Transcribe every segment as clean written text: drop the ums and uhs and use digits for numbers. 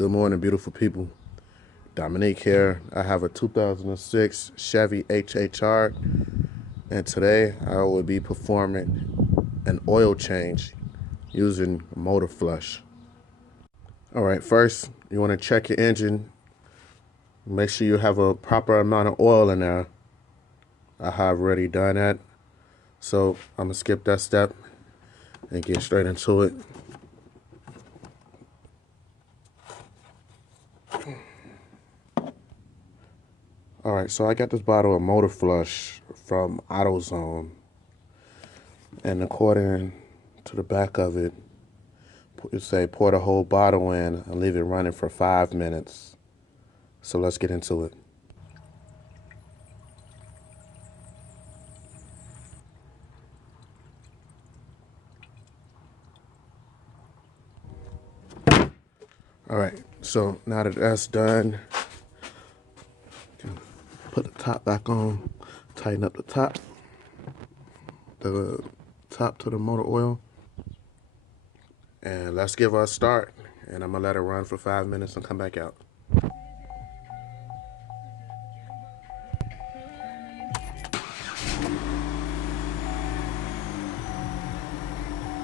Good morning, beautiful people. Dominique here. I have a 2006 Chevy HHR, and today I will be performing an oil change using motor flush. All right, first you want to check your engine. Make sure you have a proper amount of oil in there. I have already done that, so I'm gonna skip that step and get straight into it. All right, so I got this bottle of motor flush from AutoZone, and according to the back of it, you say pour the whole bottle in and leave it running for 5 minutes. So let's get into it. All right, so now that that's done, put the top back on, tighten up the top to the motor oil, and let's give her a start. And I'm gonna let it run for 5 minutes and come back out.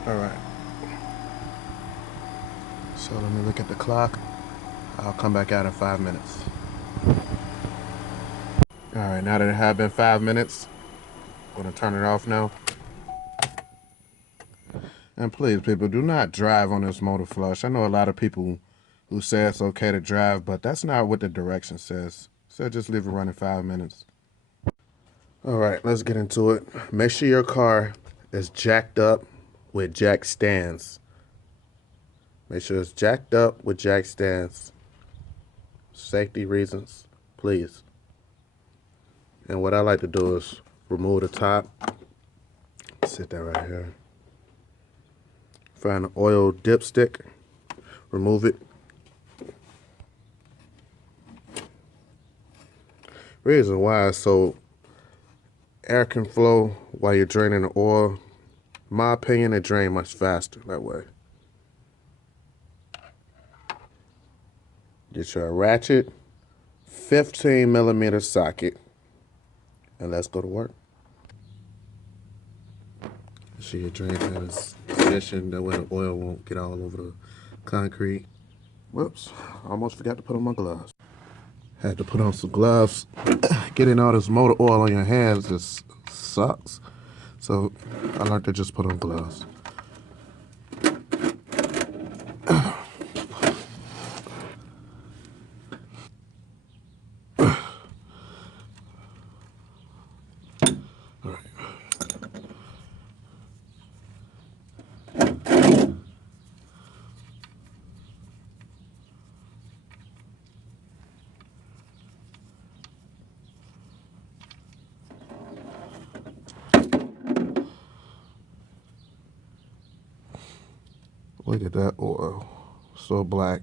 All right, so let me look at the clock. I'll come back out in 5 minutes. All right, now that it has been 5 minutes, I'm gonna turn it off now. And please, people, do not drive on this motor flush. I know a lot of people who say it's okay to drive, but that's not what the direction says. So just leave it running 5 minutes. All right, let's get into it. Make sure your car is jacked up with jack stands. Make sure it's jacked up with jack stands. Safety reasons, please. And what I like to do is remove the top. Sit that right here. Find an oil dipstick. Remove it. Reason why is so air can flow while you're draining the oil. In my opinion, it drains much faster that way. Get your ratchet 15mm socket, and let's go to work. See your drain in its position, that way the oil won't get all over the concrete. Whoops, almost forgot to put on my gloves. Had to put on some gloves. Getting all this motor oil on your hands just sucks. So I like to just put on gloves. Look at that oil, so black.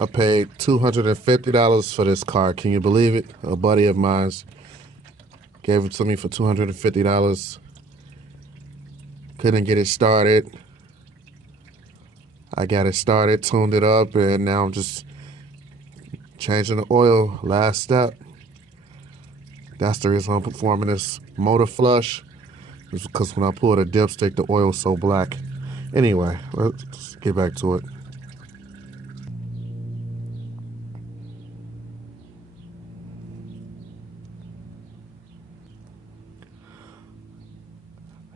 I paid $250 for this car. Can you believe it? A buddy of mine gave it to me for $250. Couldn't get it started. I got it started, tuned it up, and now I'm just changing the oil. Last step. That's the reason I'm performing this motor flush. It's because when I pull the dipstick, the oil's so black. Anyway, let's get back to it.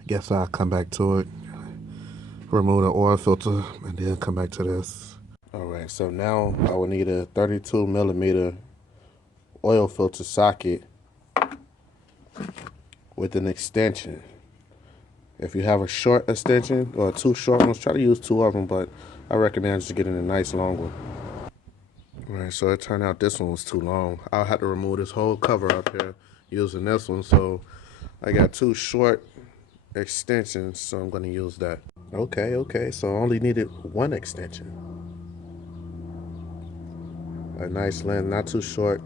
I guess I'll come back to it. Remove the oil filter and then come back to this. All right, so now I will need a 32mm oil filter socket with an extension. If you have a short extension or two short ones, try to use two of them, but I recommend just getting a nice long one. All right, so it turned out this one was too long. I'll have to remove this whole cover up here using this one, so I got two short extensions, so I'm going to use that. Okay, so I only needed one extension. A nice length, not too short.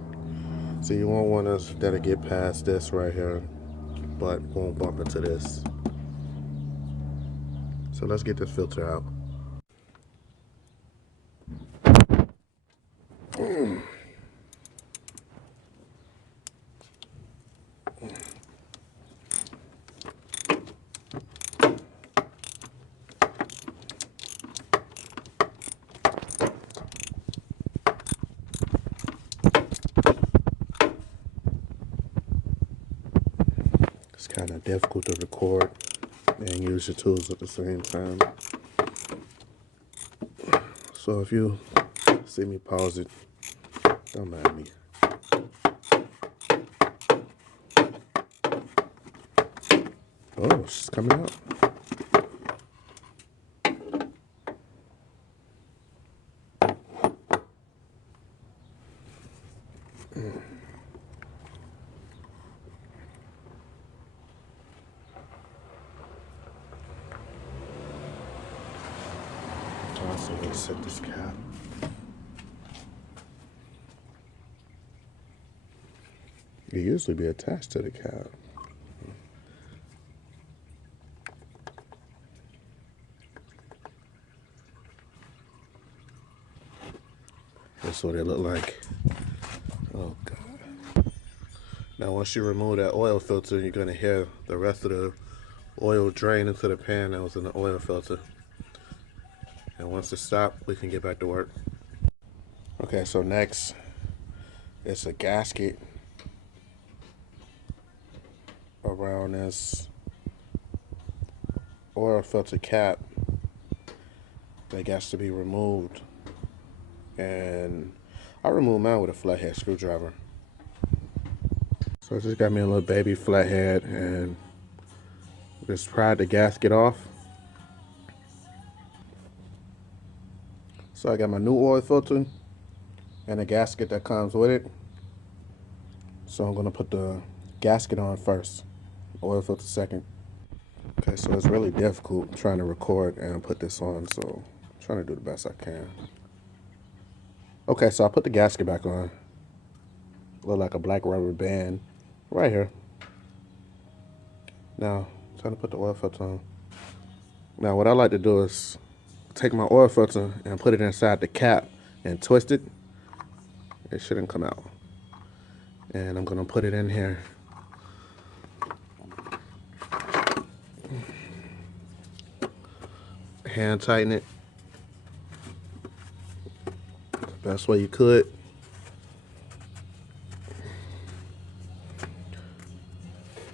So you want one that'll get past this right here. but won't bump into this. So let's get this filter out. It's kind of difficult to record and use your tools at the same time. So if you see me pause it, don't mind me. Oh, she's coming out. Also reset this cap. It usually be attached to the cap. That's what it look like. Oh God. Now once you remove that oil filter, you're gonna hear the rest of the oil drain into the pan that was in the oil filter. And once it stops, we can get back to work. Okay, so next, it's a gasket around this oil filter cap that has to be removed. And I removed mine with a flathead screwdriver. So I just got me a little baby flathead and just pried the gasket off. So I got my new oil filter and the gasket that comes with it. So I'm gonna put the gasket on first, oil filter second. Okay, so it's really difficult trying to record and put this on, so I'm trying to do the best I can. Okay, so I put the gasket back on. Look like a black rubber band right here. Now, I'm trying to put the oil filter on. Now, what I like to do is take my oil filter and put it inside the cap and twist it. It shouldn't come out. And I'm gonna put it in here. Hand tighten it the best way you could.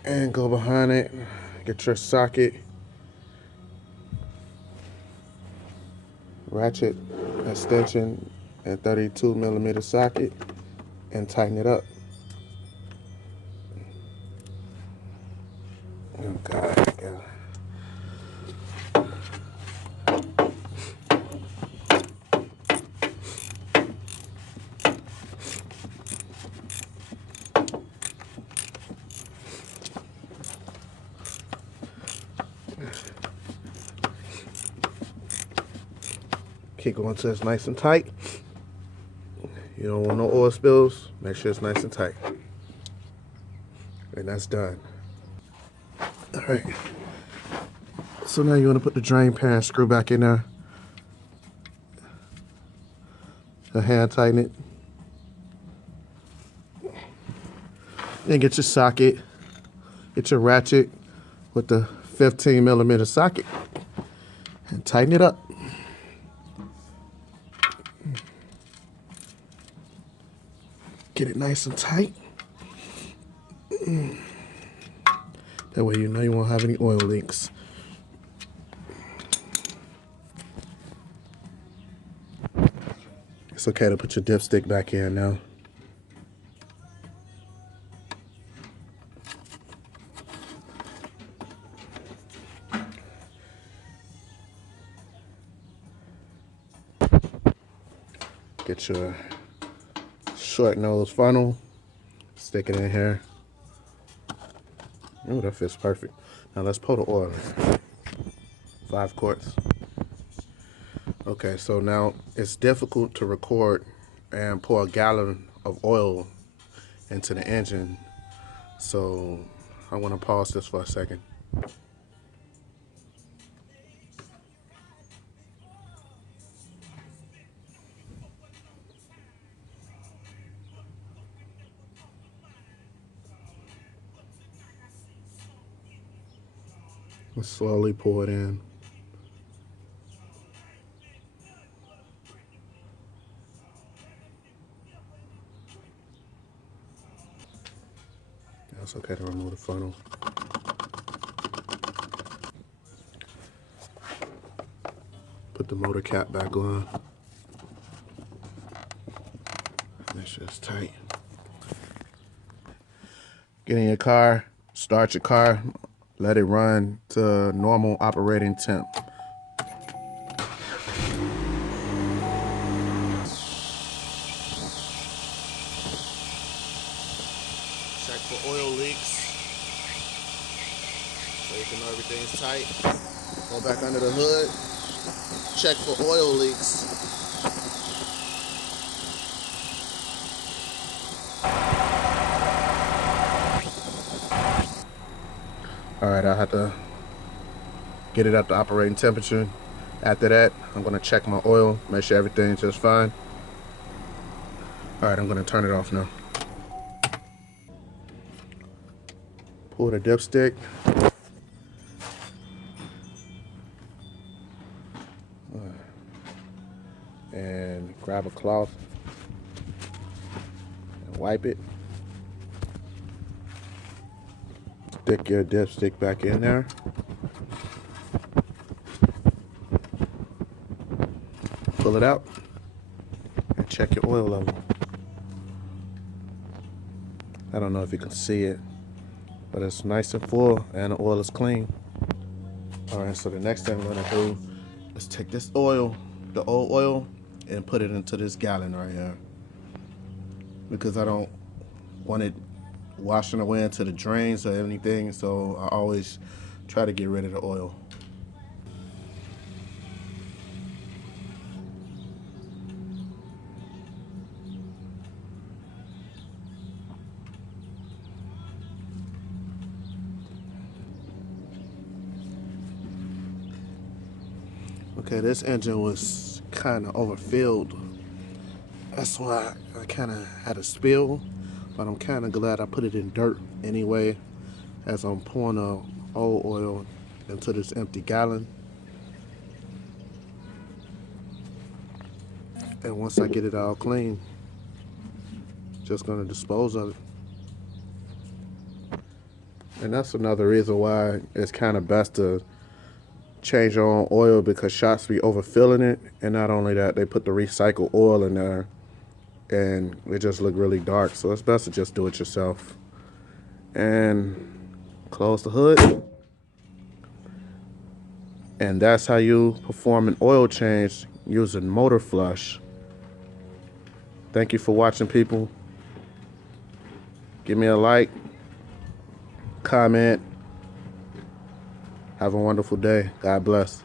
And go behind it, get your socket, ratchet extension and 32mm socket, and tighten it up. Oh God, God. Keep going until it's nice and tight. You don't want no oil spills. Make sure it's nice and tight. And that's done. All right. So now you want to put the drain pan screw back in there. Hand tighten it. Then get your socket. Get your ratchet with the 15mm socket and tighten it up. Get it nice and tight. That way you know you won't have any oil leaks. It's okay to put your dipstick back in now. Get your short nose funnel, stick it in here. Oh, that fits perfect. Now let's pour the oil in. 5 quarts. Okay, so now it's difficult to record and pour a gallon of oil into the engine. So I want to pause this for a second. Let's slowly pour it in. It's okay to remove the funnel. Put the motor cap back on. Make sure it's tight. Get in your car, start your car, let it run to normal operating temp. Check for oil leaks so you can know everything's tight. Go back under the hood, check for oil leaks. All right, I have to get it up to operating temperature. After that, I'm gonna check my oil, make sure everything's just fine. All right, I'm gonna turn it off now. Pull the dipstick. And grab a cloth and wipe it. Stick your dipstick back in there. Pull it out and check your oil level. I don't know if you can see it, but it's nice and full and the oil is clean. All right, so the next thing I'm gonna do is take this oil, the old oil, and put it into this gallon right here, because I don't want it washing away into the drains or anything, so I always try to get rid of the oil. Okay, this engine was kind of overfilled. That's why I kind of had a spill, but I'm kind of glad I put it in dirt anyway, as I'm pouring the old oil into this empty gallon. And once I get it all clean, just gonna dispose of it. And that's another reason why it's kind of best to change your own oil, because shops be overfilling it, and not only that, they put the recycled oil in there and it just look really dark. So it's best to just do it yourself. And close the hood. And that's how you perform an oil change using motor flush. Thank you for watching, people. Give me a like, comment. Have a wonderful day. God bless.